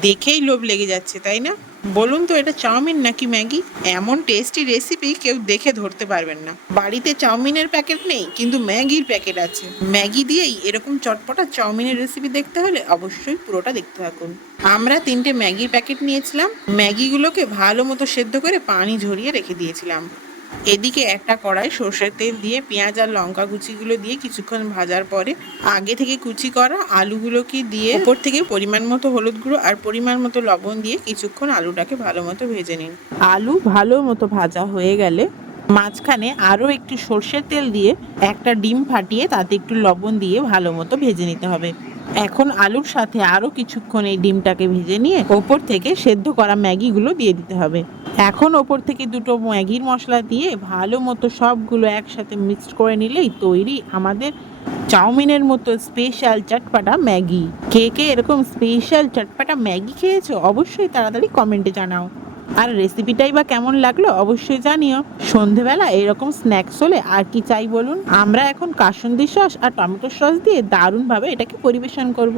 দেখেই লোভ লেগে যাচ্ছে, তাই না? বলুন তো, এটা চাউমিন নাকি ম্যাগি? এমন টেস্টি রেসিপি কেউ দেখে ধরতে পারবেন না। বাড়িতে চাউমিনের প্যাকেট নেই, কিন্তু ম্যাগির প্যাকেট আছে। ম্যাগি দিয়েই এরকম চটপটা চাউমিনের রেসিপি দেখতে হলে অবশ্যই পুরোটা দেখতে থাকুন। আমরা 3টে ম্যাগির প্যাকেট নিয়েছিলাম। ম্যাগিগুলোকে ভালো মতো সেদ্ধ করে পানি ঝরিয়ে রেখে দিয়েছিলাম। এদিকে একটা কড়াই সর্ষের তেল দিয়ে পেঁয়াজ আর লঙ্কা কুচিগুলো দিয়ে কিছুক্ষণ ভাজার পরে আগে থেকে কুচি করা আলুগুলোকে দিয়ে উপর থেকে পরিমাণ মতো হলুদ গুঁড়ো আর পরিমাণ মতো লবণ দিয়ে কিছুক্ষণ আলুটাকে ভালো মতো ভেজে নিন। আলু ভালো মতো ভাজা হয়ে গেলে মাঝখানে আরও একটু সর্ষের তেল দিয়ে একটা ডিম ফাটিয়ে তাতে একটু লবণ দিয়ে ভালো মতো ভেজে নিতে হবে। এখন আলুর সাথে আরও কিছুক্ষণ এই ডিমটাকে ভেজে নিয়ে ওপর থেকে সেদ্ধ করা ম্যাগিগুলো দিয়ে দিতে হবে। এখন ওপর থেকে 2টো ম্যাগির মশলা দিয়ে ভালো মতো সবগুলো একসাথে মিক্সড করে নিলেই তৈরি আমাদের চাউমিনের মতো স্পেশাল চটপাটা ম্যাগি। কে কে এরকম স্পেশাল চটপাটা ম্যাগি খেয়েছো অবশ্যই তাড়াতাড়ি কমেন্টে জানাও। আর রেসিপিটাই বা কেমন লাগলো অবশ্যই জানিও। সন্ধেবেলা এরকম স্ন্যাক্স হলে আর কি চাই বলুন? আমরা এখন কাসুন্দি সস আর টমেটো সস দিয়ে দারুণভাবে এটাকে পরিবেশন করব।